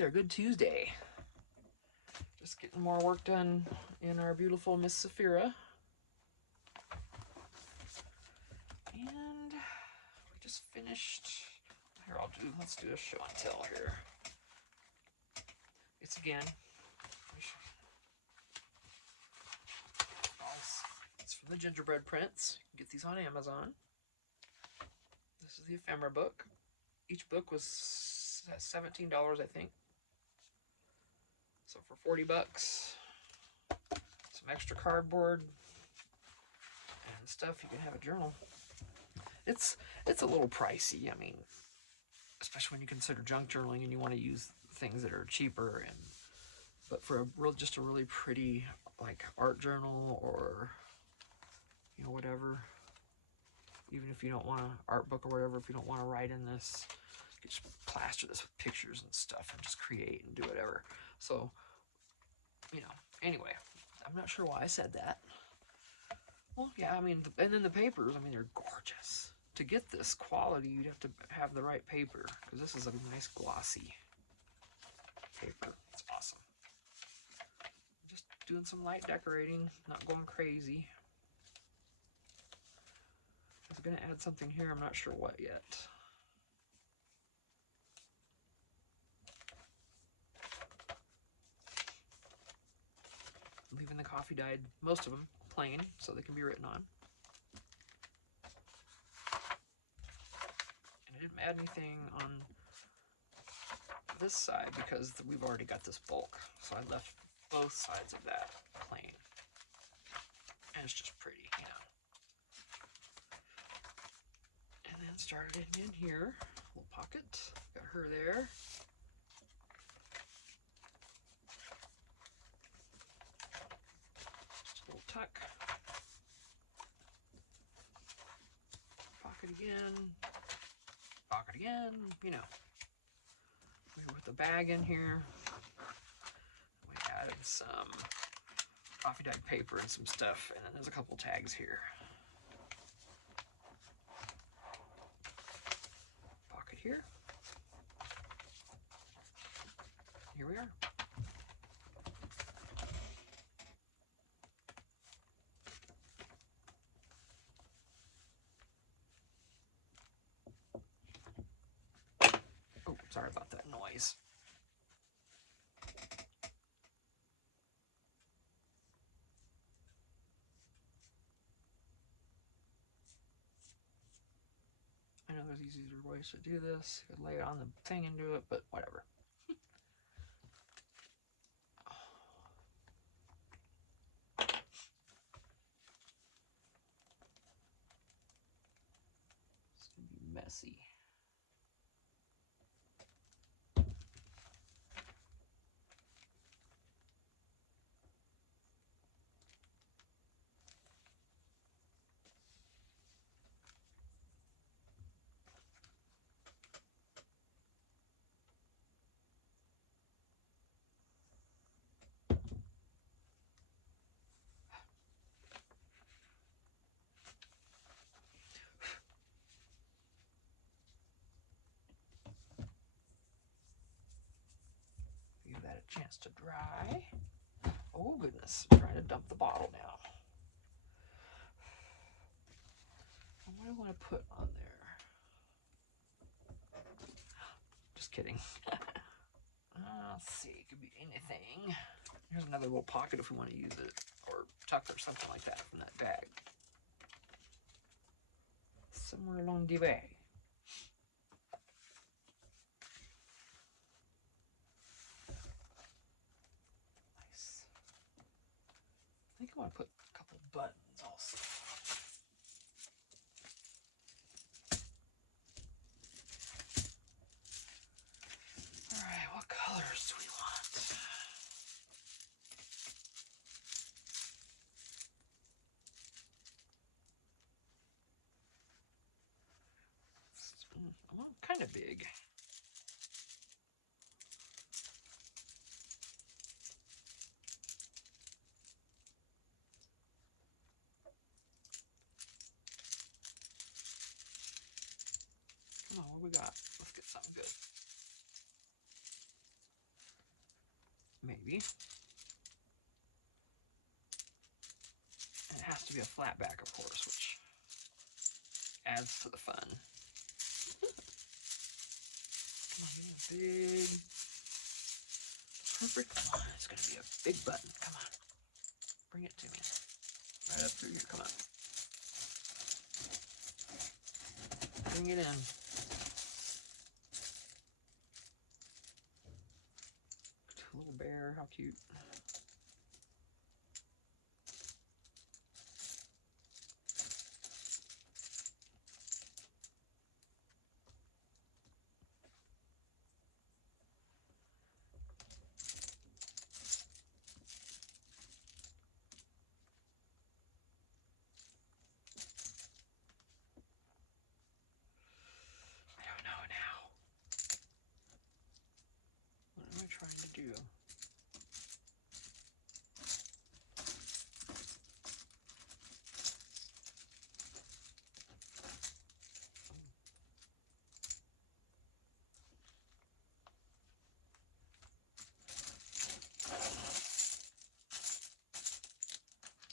there. Good Tuesday. Just getting more work done in our beautiful Miss Saphira. And we just finished. Here, let's do a show and tell here. It's again, it's from the Gingerbread Prince. You can get these on Amazon. This is the ephemera book. Each book was $17, I think. So for 40 bucks, some extra cardboard and stuff, you can have a journal. It's a little pricey. I mean, especially when you consider junk journaling and you want to use things that are cheaper. But for just a really pretty like art journal or whatever, even if you don't want an art book or whatever, if you don't want to write in this, you can just plaster this with pictures and stuff and just create and do whatever. So, anyway, I'm not sure why I said that. Well, yeah, I mean, and then the papers, I mean, they're gorgeous. To get this quality, you'd have to have the right paper, because this is a nice glossy paper. It's awesome. Just doing some light decorating, not going crazy. I was going to add something here, I'm not sure what yet. Leaving the coffee dyed, most of them plain, so they can be written on. And I didn't add anything on this side because we've already got this bulk, so I left both sides of that plain. And it's just pretty, And then started in here, little pocket, got her there. Just a little tuck. Pocket again, We put the bag in here. We added some coffee dyed paper and some stuff, and then there's a couple tags here. Pocket here. Here we are. Oh, sorry about that noise. I know there's easier ways to do this. You could lay it on the thing and do it, but whatever. It's gonna be messy. Give that a chance to dry. Oh goodness, I'm trying to dump the bottle now. What do I want to put on there? Just kidding. Let's see, it could be anything. Here's another little pocket if we want to use it, or tuck or something like that from that bag. Somewhere along the way. Nice. I think I want to put a couple buttons also. Alright, what colors do we want? Well, kind of big. Come on, what we got? Let's get something good. maybe. And it has to be a flat back, of course, which adds to the fun. Come on, give me a big, perfect one. It's going to be a big button. Come on. Bring it to me. Right up through here. Come on. Bring it in. Little bear. How cute. Trying to do.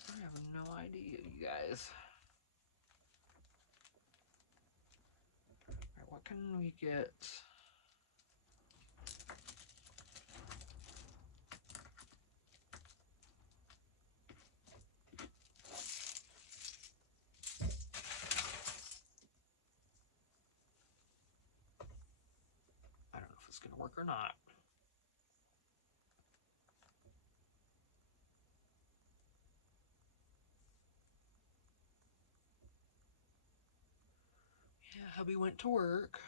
I have no idea, you guys. All right, what can we get? I don't know if it's going to work or not. Yeah, hubby went to work.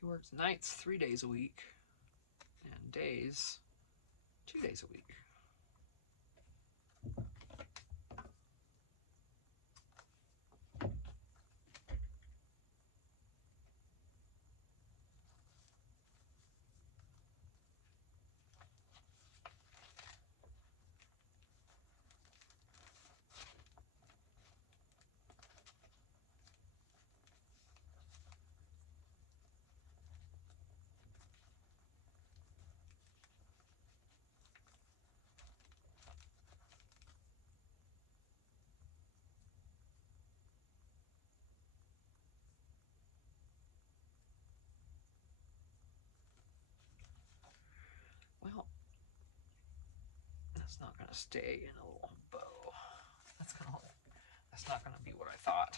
He works nights 3 days a week and days 2 days a week. Well, that's not going to stay in a little bow. That's not going to be what I thought.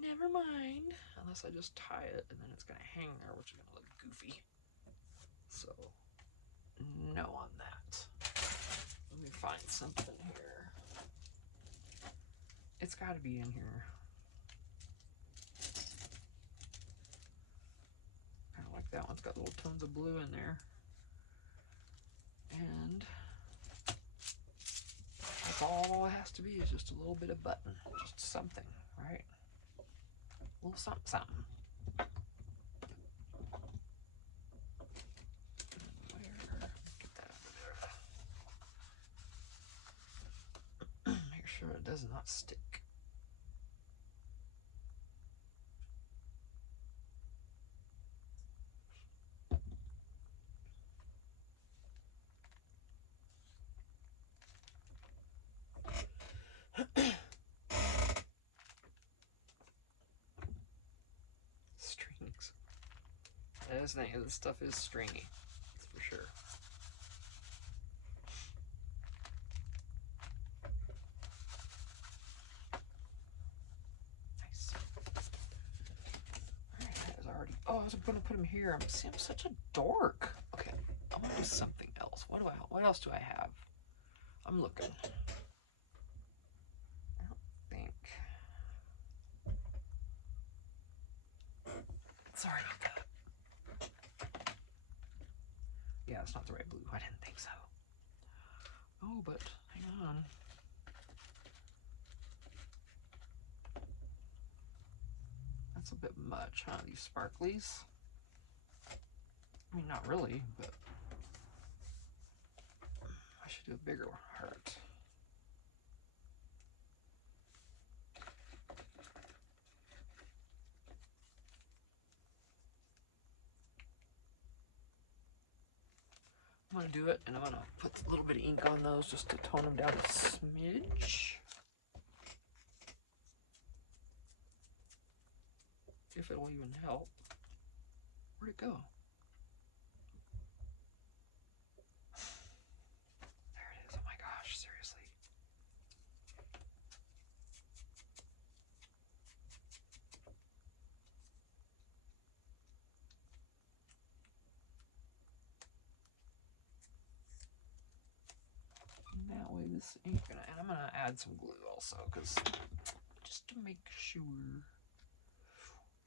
Never mind. Unless I just tie it and then it's going to hang there, which is going to look goofy. So, no on that. Let me find something here. It's got to be in here. Kind of like that one's got little tones of blue in there. And that's all it has to be, is just a little bit of button. Just something, right? A little something, something. Get that under there. Make sure it does not stick. Strings. This stuff is stringy, that's for sure. Nice. Alright, that is already. Oh, I was going to put him here. I'm such a dork. Okay, I'm gonna do something else. What else do I have? I'm looking. I don't think. Sorry about that. Yeah, it's not the right blue. I didn't think so. Oh, but hang on. That's a bit much, huh? These sparklies. I mean, not really, but I should do a bigger heart. I'm going to do it, and I'm going to put a little bit of ink on those just to tone them down a smidge. If it'll even help. Where'd it go? There it is. Oh my gosh, seriously. And that way this ink gonna, and I'm gonna add some glue also, because just to make sure.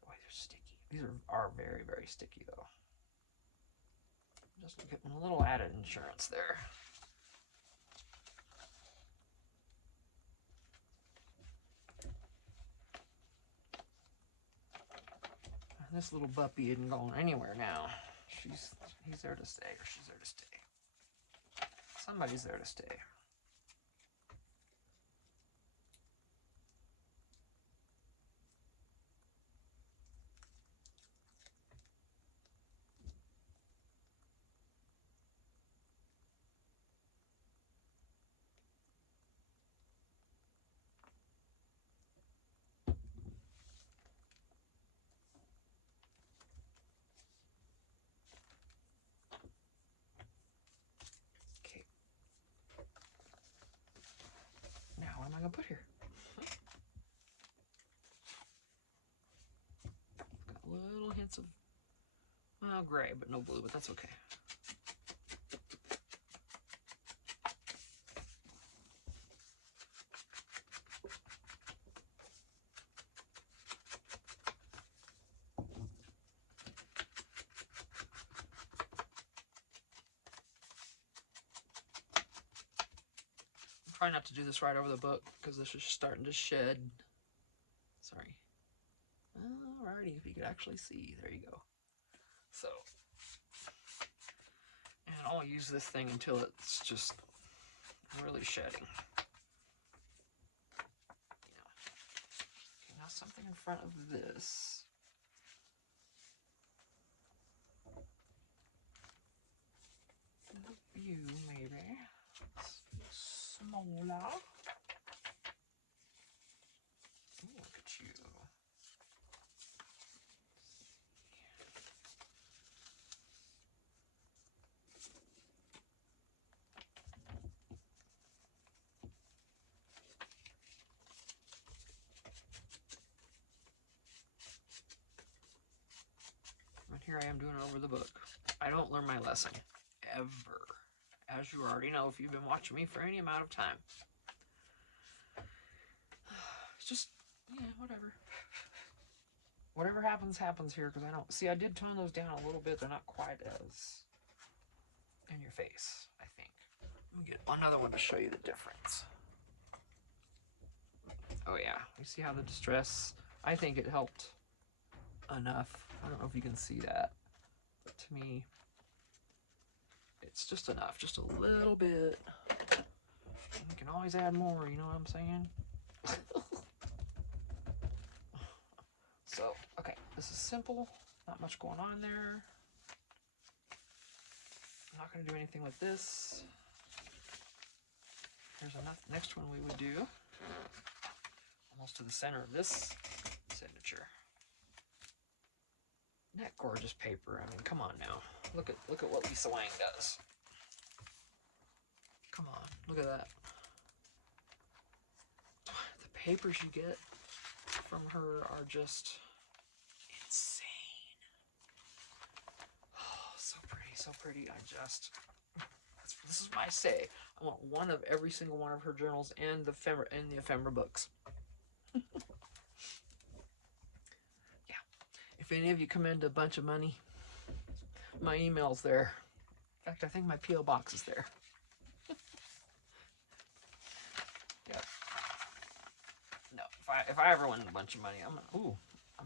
Boy, they're sticky. These are very, very sticky though. Just to get a little added insurance there. And this little puppy isn't going anywhere now. He's there to stay, or she's there to stay. Somebody's there to stay. Okay. Now what am I gonna put here? Got little hints of, well, gray, but no blue, but that's okay. Try not to do this right over the book because this is starting to shed. Sorry. Alrighty, if you could actually see, there you go. So, and I'll use this thing until it's just really shedding. Yeah. Okay, now something in front of this. You maybe. Smaller. Ooh, look at you. And here I am doing it over the book. I don't learn my lesson, ever. As you already know if you've been watching me for any amount of time. It's just, yeah, whatever. Whatever happens, happens here, because I don't... See, I did tone those down a little bit. They're not quite as in your face, I think. Let me get another one to show you the difference. Oh, yeah. You see how the distress... I think it helped enough. I don't know if you can see that. But to me, it's just enough. Just a little bit. You can always add more, you know what I'm saying? So, okay, this is simple, not much going on there. I'm not going to do anything with this. Here's the next one we would do, almost to the center of this signature. Isn't that gorgeous paper? I mean, come on now. Look at what Lisa Wang does. Come on, look at that. The papers you get from her are just insane. Oh, so pretty, so pretty. This is what I say. I want one of every single one of her journals and the ephemera books. Yeah. If any of you commend a bunch of money, my email's there. In fact, I think my P.O. box is there. Yeah. No, if I ever win a bunch of money, I'm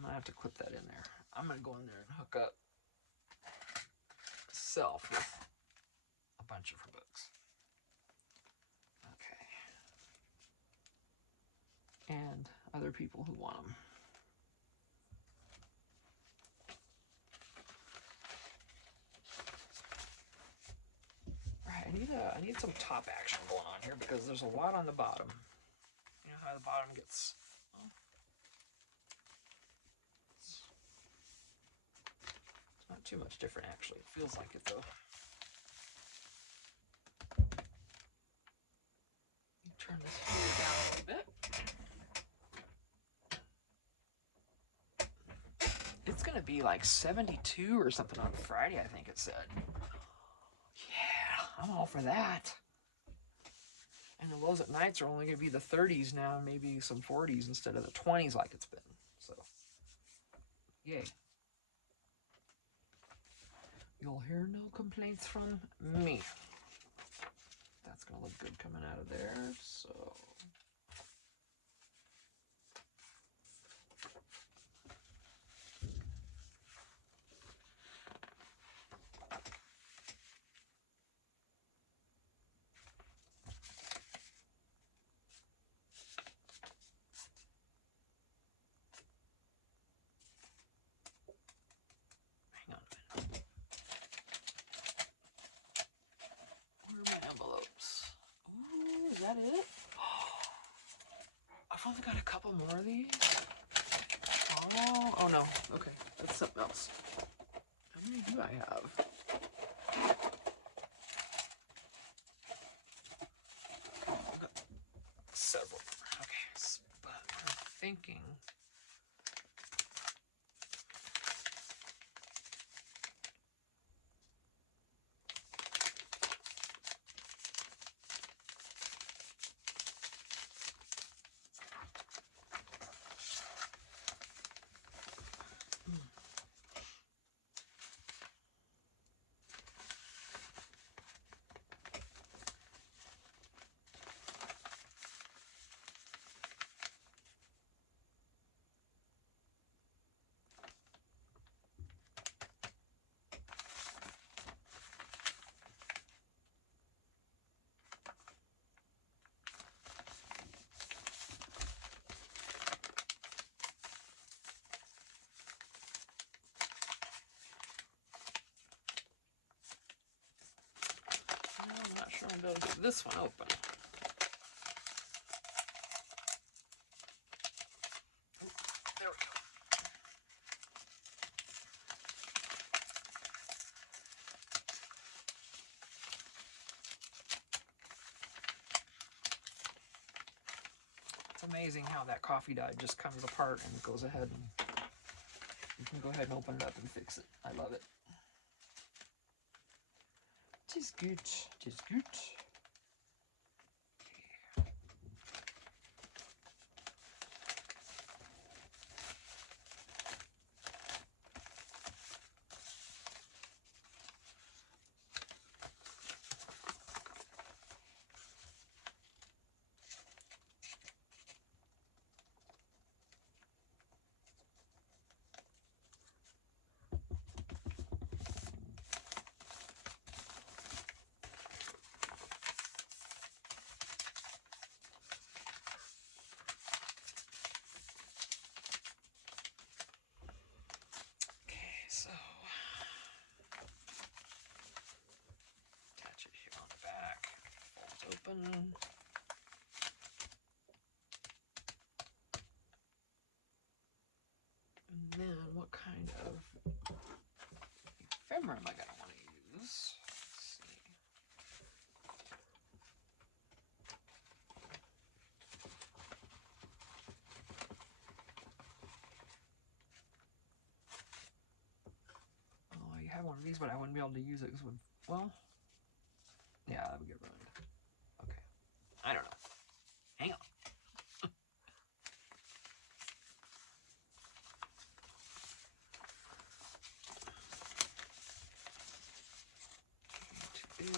gonna have to clip that in there. I'm gonna go in there and hook up self with a bunch of her books. Okay. And other people who want them. I need some top action going on here because there's a lot on the bottom. You know how the bottom gets... Well, it's not too much different, actually. It feels like it, though. Turn this here down a little bit. It's going to be like 72 or something on Friday, I think it said. Yeah, I'm all for that. And the lows at nights are only going to be the 30s now, maybe some 40s instead of the 20s like it's been. So, yay. You'll hear no complaints from me. That's going to look good coming out of there, so... Hang on a minute. Where are my envelopes? Ooh, is that it? I've only got a couple more of these. Oh no. Okay, that's something else. How many do I have? I've got several. Okay, but I'm thinking... I'm not sure I'll be able to get this one open. Oh, there we go. It's amazing how that coffee dye just comes apart and goes ahead and you can go ahead and open it up and fix it. I love it. Tis good. Tis good. So, attach it here on the back, folds open. And then what kind of ephemera am I going to want to use? Let's see. Oh, you have one of these, but I wouldn't be able to use it because, well, yeah, that would get ruined. Okay, I don't know. Hang on. Too big.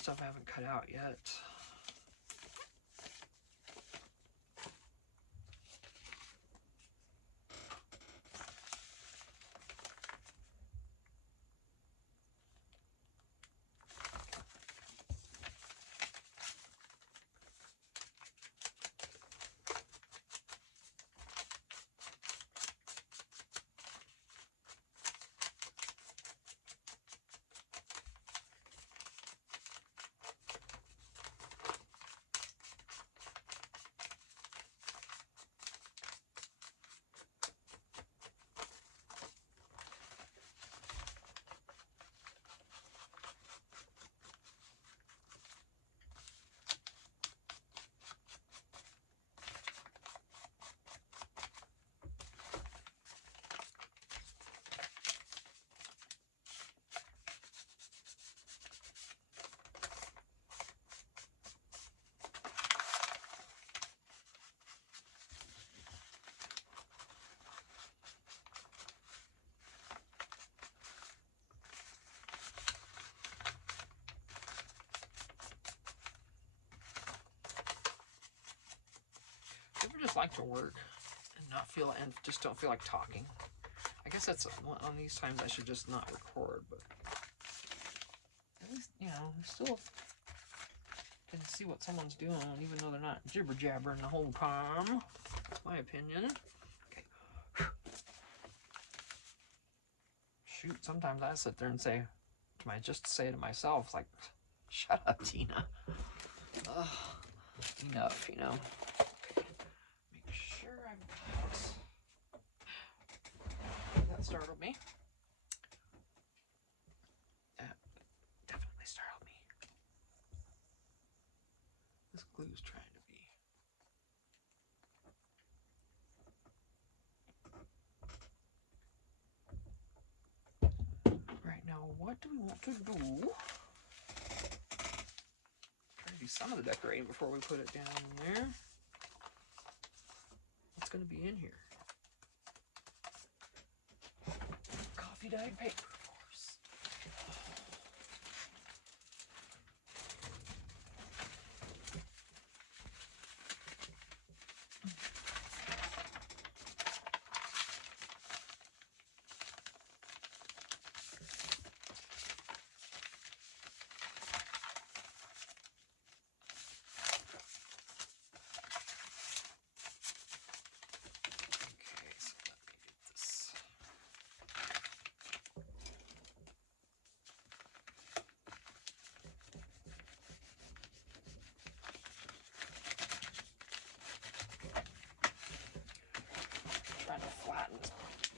stuff I haven't cut out yet. You ever just like to work and not feel, and just don't feel like talking? I guess that's on these times I should just not record, but at least, you know, you still can see what someone's doing, even though they're not jibber jabbering the whole time. That's my opinion. Okay. Shoot, sometimes I sit there and say, just say to myself, like, shut up, Tina. Ugh, enough, you know. Make sure I've got... That startled me. That definitely startled me. This glue's trying to be... Right, now what do we want to do? Try to do some of the decorating before we put it down there. What's going to be in here? Coffee dyed paper, of course.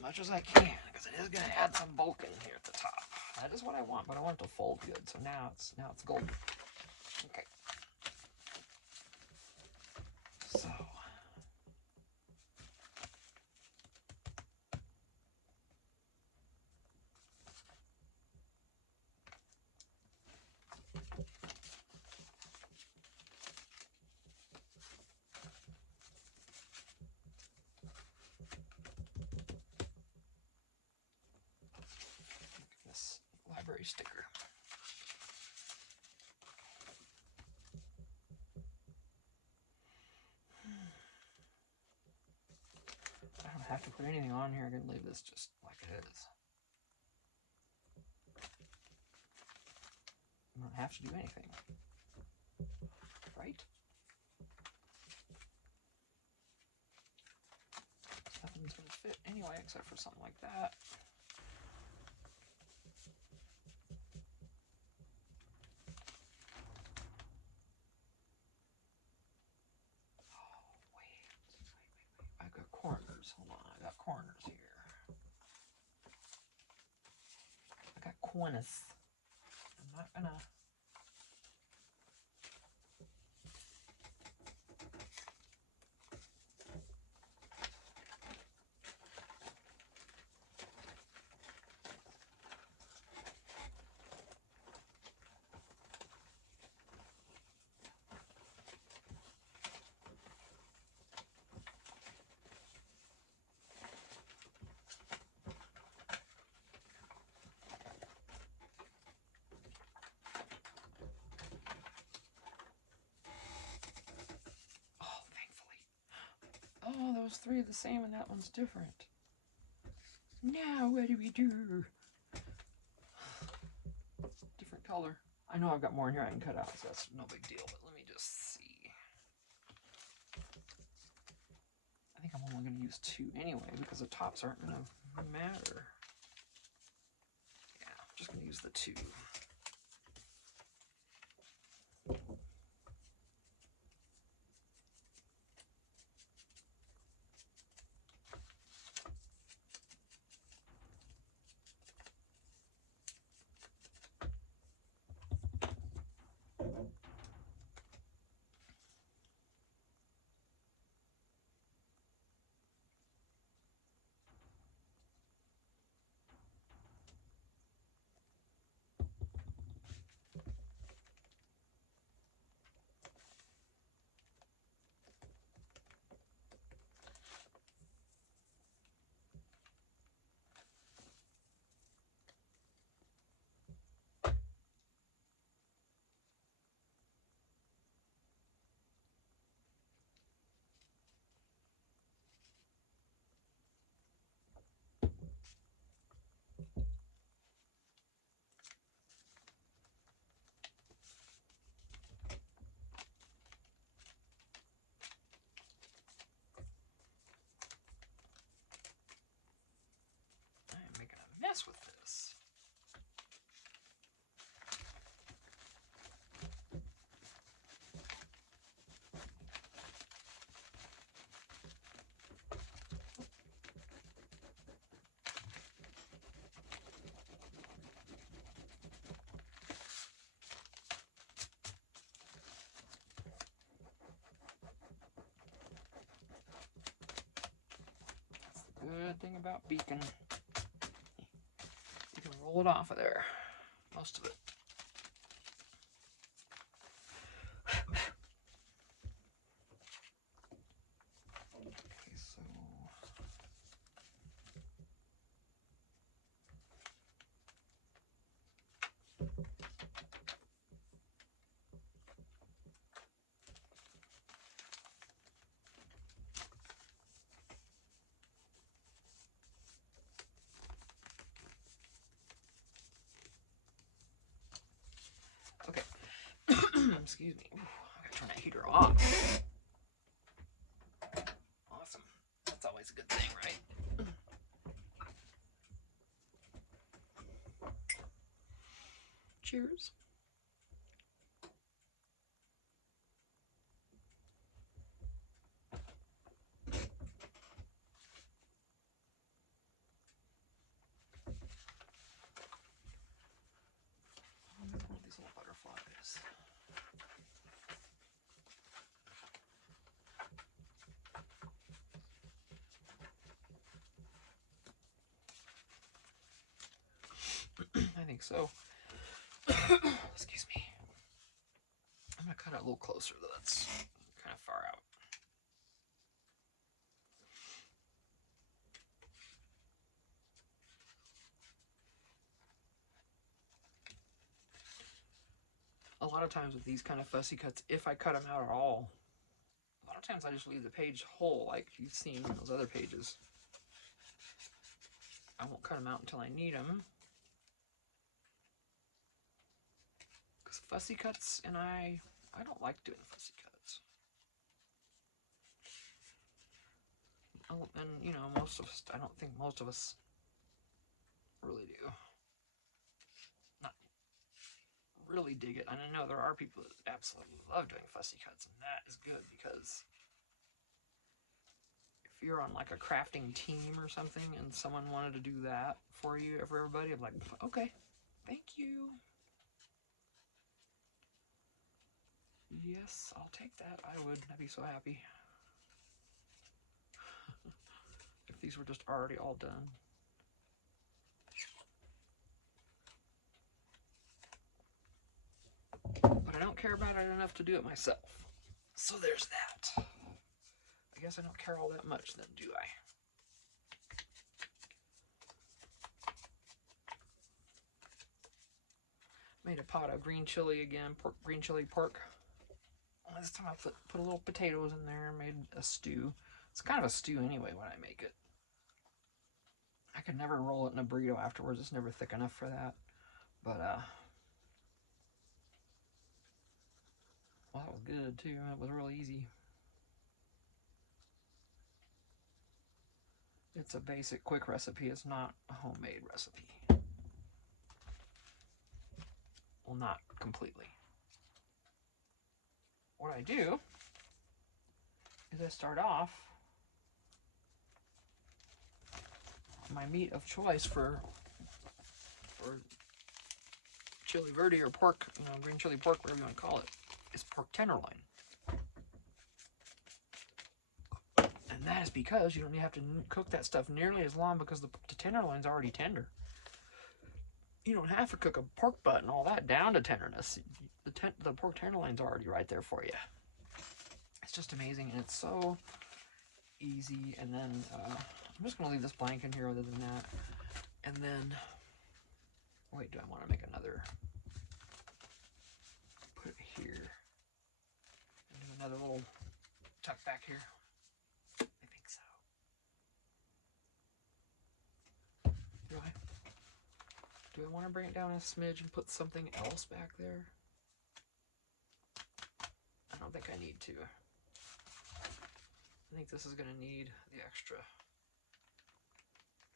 Much as I can, because it is going to add some bulk in here at the top. That is what I want, but I want it to fold good. So now it's golden. Okay. So this library sticker. I don't have to put anything on here. I can leave this just like it is. I don't have to do anything. Right? Nothing's going to fit anyway, except for something like that. I've got corners. Hold on, I got corners here. I got corners. I'm not gonna... Oh, those three are the same and that one's different. Now what do we do? Different color. I know I've got more in here I can cut out, so that's no big deal, but let me just see. I think I'm only going to use 2 anyway because the tops aren't going to matter. Yeah, I'm just going to use the 2. I am making a mess with this. Good thing about Beacon. You can roll it off of there. Most of it. Okay, so okay. Excuse me. Ooh, I gotta turn that heater off. Awesome. That's always a good thing, right? Cheers. One of these little butterflies. I think so. Excuse me. I'm gonna cut it a little closer though. That's kind of far out. A lot of times with these kind of fussy cuts, if I cut them out at all, a lot of times I just leave the page whole, like you've seen on those other pages. I won't cut them out until I need them. Because fussy cuts, and I don't like doing fussy cuts. Oh, and you know, most of us, I don't think most of us really do. Not really dig it. And I know there are people that absolutely love doing fussy cuts, and that is good because if you're on like a crafting team or something and someone wanted to do that for you, for everybody, I'm like, okay, thank you. Yes, I'll take that. I would. I'd be so happy. If these were just already all done. But I don't care about it enough to do it myself. So there's that. I guess I don't care all that much then, do I? Made a pot of green chili again, green chili pork. This time I put a little potatoes in there and made a stew. It's kind of a stew anyway when I make it. I could never roll it in a burrito afterwards. It's never thick enough for that. But, well, that was good too. It was real easy. It's a basic, quick recipe. It's not a homemade recipe. Well, not completely. What I do is I start off my meat of choice for chili verde or pork, green chili pork, whatever you want to call it, is pork tenderloin. And that is because you don't have to cook that stuff nearly as long because the tenderloin's already tender. You don't have to cook a pork butt and all that down to tenderness. The pork tenderloin's already right there for you. It's just amazing, and it's so easy. And then I'm just going to leave this blank in here other than that. And then, wait, do I want to make another? Put it here. And do another little tuck back here. I think so. Do I want to bring it down a smidge and put something else back there? I don't think I need to. I think this is going to need the extra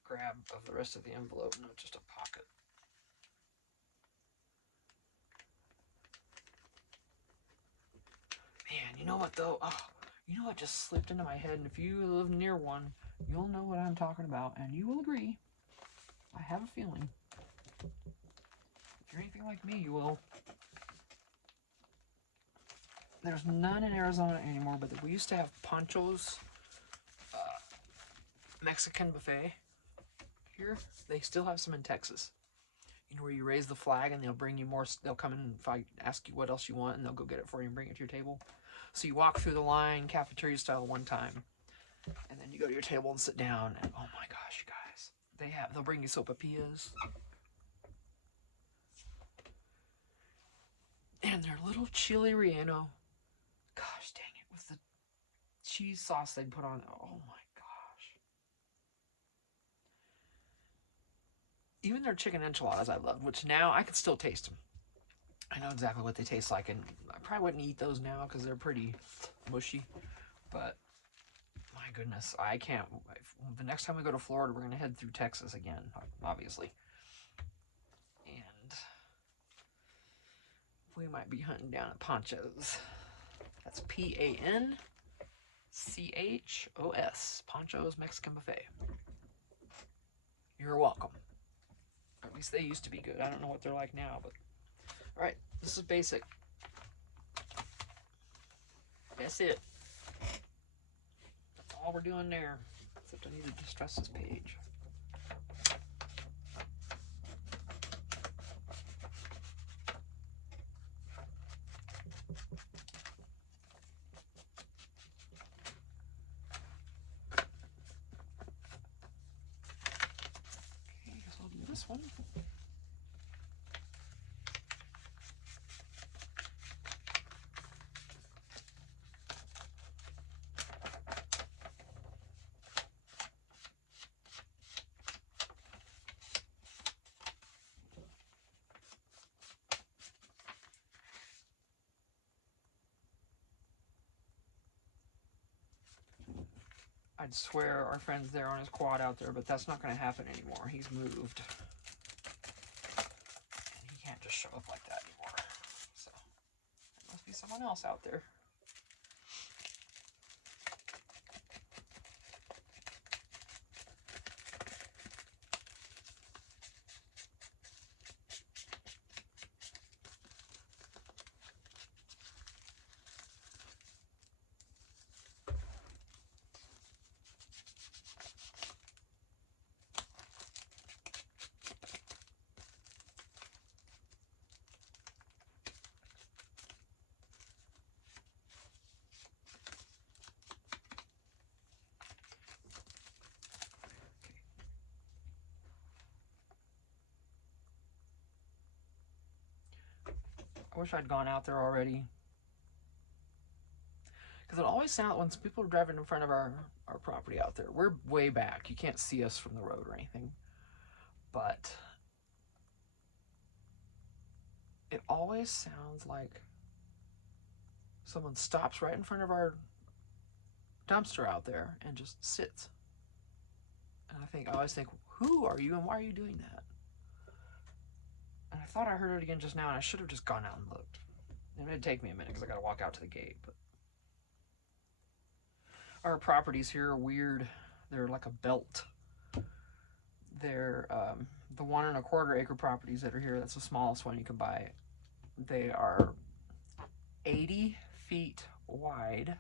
grab of the rest of the envelope, not just a pocket. Man, you know what though? Oh, you know what just slipped into my head, and if you live near one, you'll know what I'm talking about, and you will agree. I have a feeling. If you're anything like me, you will. There's none in Arizona anymore, but we used to have Pancho's Mexican buffet here. They still have some in Texas. You know, where you raise the flag and they'll bring you more. They'll come in and ask you what else you want, and they'll go get it for you and bring it to your table. So you walk through the line, cafeteria style, one time, and then you go to your table and sit down. And oh my gosh, you guys, they'll bring you sopapillas, and their little chili relleno. Gosh dang it, with the cheese sauce they put on. Oh my gosh. Even their chicken enchiladas I loved, which now I can still taste them. I know exactly what they taste like, and I probably wouldn't eat those now because they're pretty mushy. But my goodness, I can't. The next time we go to Florida, we're going to head through Texas again, obviously. And we might be hunting down at Pancho's. That's Panchos, Pancho's Mexican Buffet. You're welcome. Or at least they used to be good. I don't know what they're like now, but all right, this is basic. That's it. That's all we're doing there. Except I need to distress this page. Okay, I guess I'll do this one. I'd swear our friend's there on his quad out there, but that's not going to happen anymore. He's moved. And he can't just show up like that anymore. So, there must be someone else out there. I wish I'd gone out there already. Because Because it always sounds, when people are driving in front of our property out there, we're way back. You can't see us from the road or anything. But it always sounds like someone stops right in front of our dumpster out there and just sits. And I always think, who are you and why are you doing that? And I thought I heard it again just now, and I should have just gone out and looked. It would take me a minute because I got to walk out to the gate. But our properties here are weird. They're like a belt. They're the 1.25 acre properties that are here. That's the smallest one you can buy. They are 80 feet wide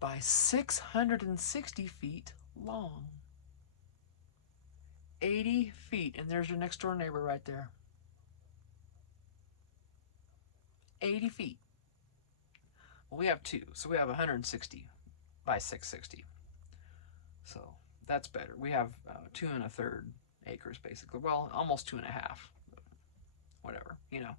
by 660 feet long. 80 feet, and there's your next door neighbor right there. 80 feet. Well, we have two, so we have 160 by 660. So that's better. We have 2 1/3 acres, basically. Well, almost 2 1/2. Whatever, you know.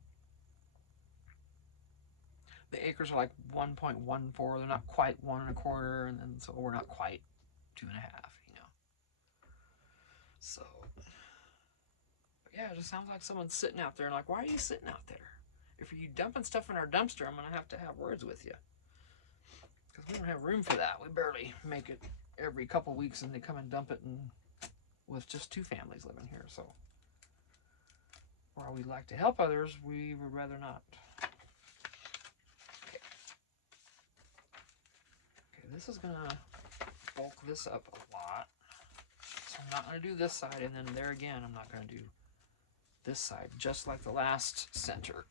The acres are like 1.14. They're not quite 1 1/4, and then so we're not quite 2 1/2. You know. So, but yeah, it just sounds like someone's sitting out there and like, why are you sitting out there? If you're dumping stuff in our dumpster, I'm gonna have to have words with you because we don't have room for that. We barely make it every couple weeks, and they come and dump it, and with just 2 families living here. So, while we'd like to help others, we would rather not. This is gonna bulk this up a lot. So I'm not gonna do this side, and then there again, I'm not gonna do this side, just like the last center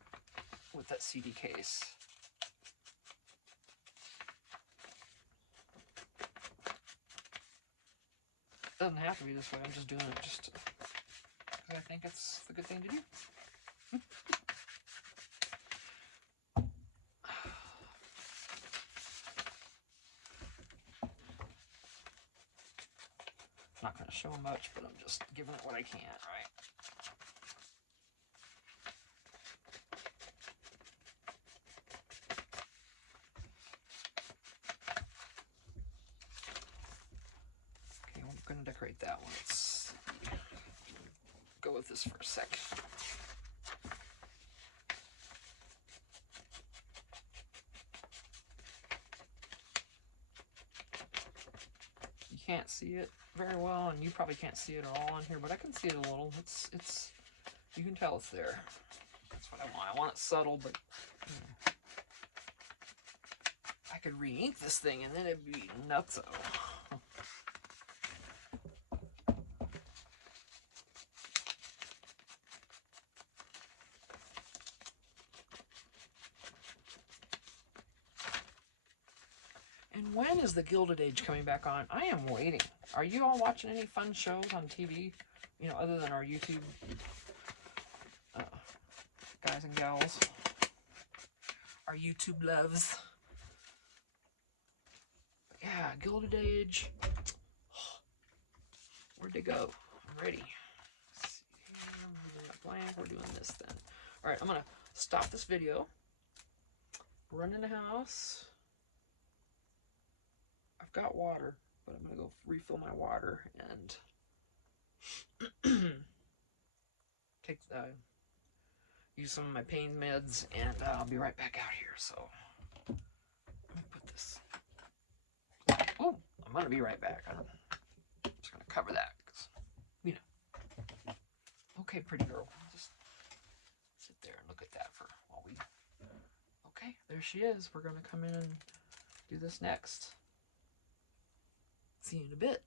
with that CD case. It doesn't have to be this way. I'm just doing it just because I think it's the good thing to do. Not going to show much, but I'm just giving it what I can, right? Okay, I'm going to decorate that one. Let's go with this for a sec. You can't see it very well, and you probably can't see it at all on here, but I can see it a little. It's you can tell it's there. That's what I want. I want it subtle, but I could re-ink this thing and then it'd be nutso. And when is the Gilded Age coming back on? I am waiting. Are you all watching any fun shows on TV? You know, other than our YouTube guys and gals. Our YouTube loves. But yeah, Gilded Age. Where'd they go? I'm ready. Let's see. Blank. We're doing this then. Alright, I'm going to stop this video. Run in the house. I've got water, but I'm going to go refill my water and take use some of my pain meds, and I'll be right back out here. So let me put this. Oh, I'm going to be right back. I'm just going to cover that because, you know. Okay, pretty girl. Just sit there and look at that for while we. Okay, there she is. We're going to come in and do this next. See you in a bit.